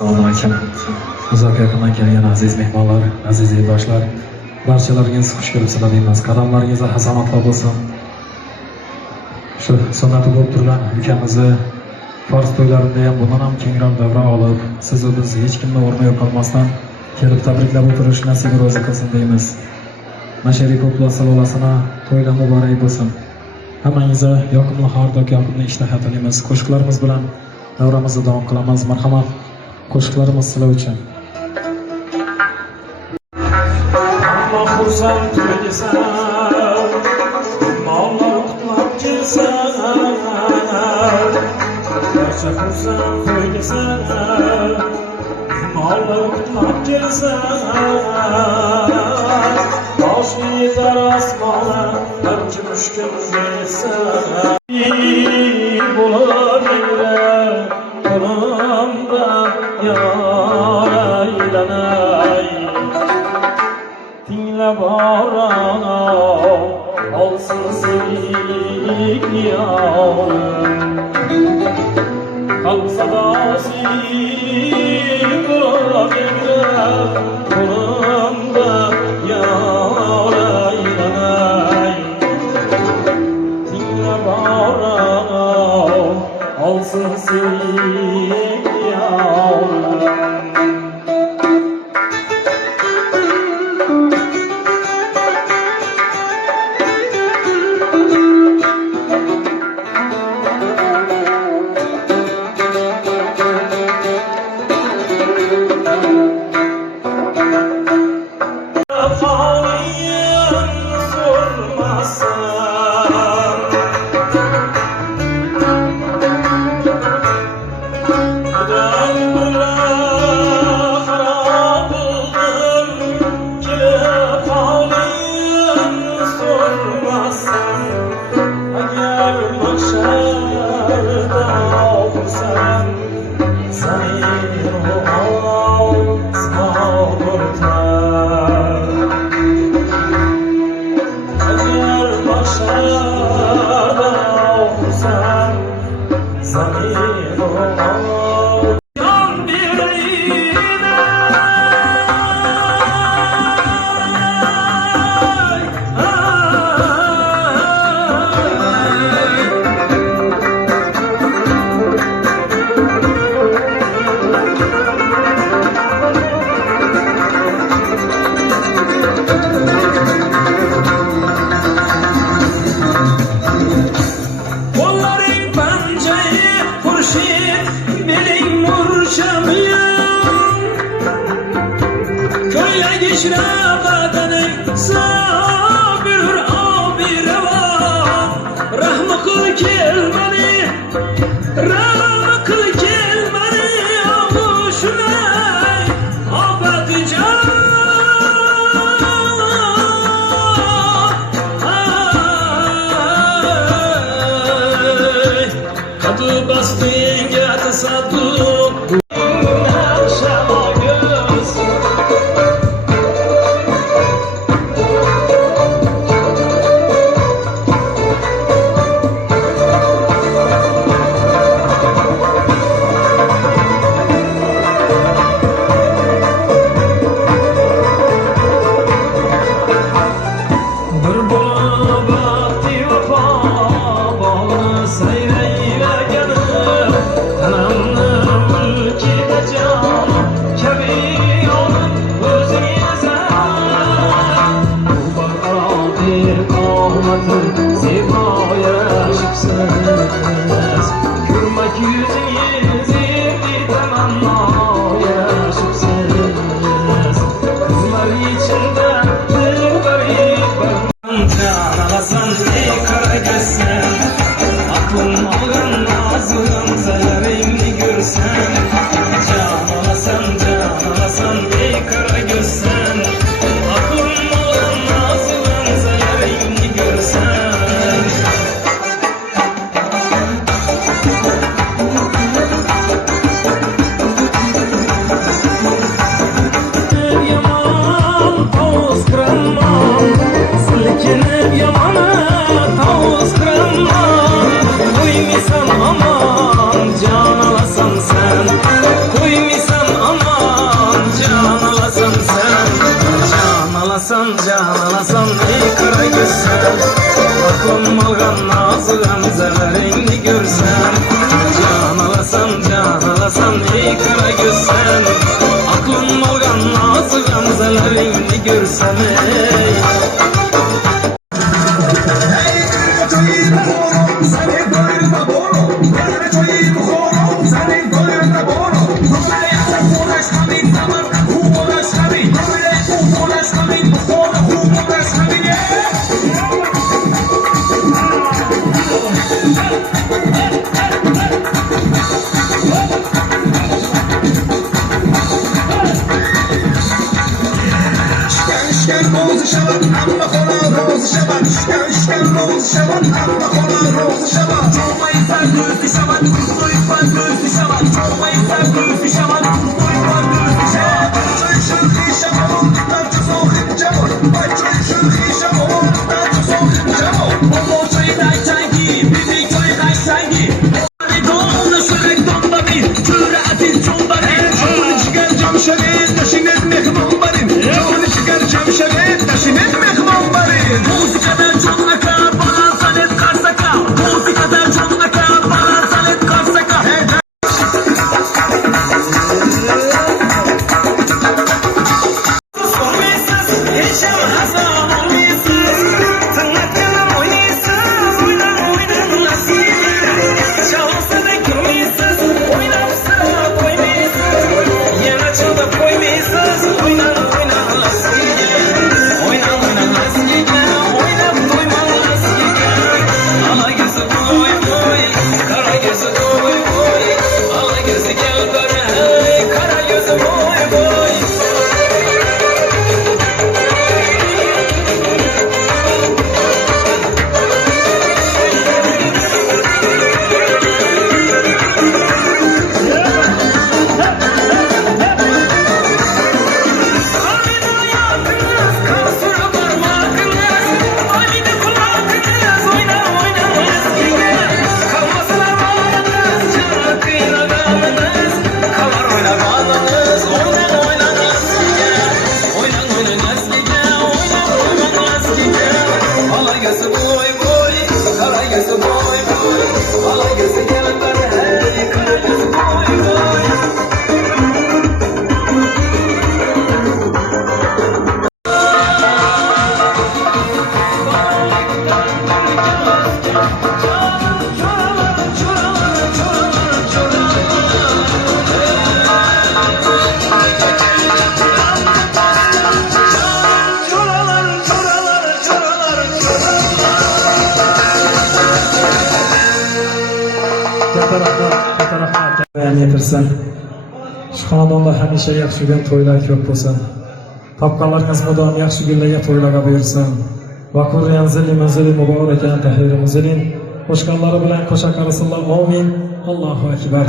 Assalomu alaykum. Uzoq yaqindan kelgan aziz mehmonlar, aziz yurtdoshlar, barchalaringiz xush kelibsizlar deymiz. Qadamlaringizda hasanatlar bo'lsin. Shu sunnati bo'lib turgan ukamizni farz to'ylarida ham bundan ham kengroq davra olib, siz va biz hech kimni o'rni yo'qotmasdan kelib tabriklab o'tirish nasibi ro'zi qilsin deymiz. Mashariy ko'plar salolasini to'ylar muborak bo'lsin. Hammangizga yoqimli xardok, yoqimli ishtaha tilaymiz. Qo'shiqlarimiz bilan davramizni davom qilamiz. Marhamat. Qo'shiqlarimiz sizlar uchun. Amma xursand to'ydasan, mollar qutlab kelsan, barcha xursand to'ydasan, mollar qutlab kelsan, boshni yetar osmona, balki mushkul deysan. Bo'lar qo'limda yor aylanay, tinglab orom olsin sevik yorim, qalb sadosi quloqimda, qo'limda yor aylanay, tinglab orom olsin sevik yorim. sen. Can alasan ey kara göz sen. Aklım olgan nazı gamzelerini görsem ey. Yetirsin. Şu xonadonda hamisha yaxshi kun to'ylar ko'p bo'lsin. Topganlaringiz mudom yaxshi kunlarga to'ylarga buyursin. Va qur'an zili manzili muborakan tahirim zilin. Qo'shganlari bilan qo'sha qarasinlar. Amin. Allohu akbar.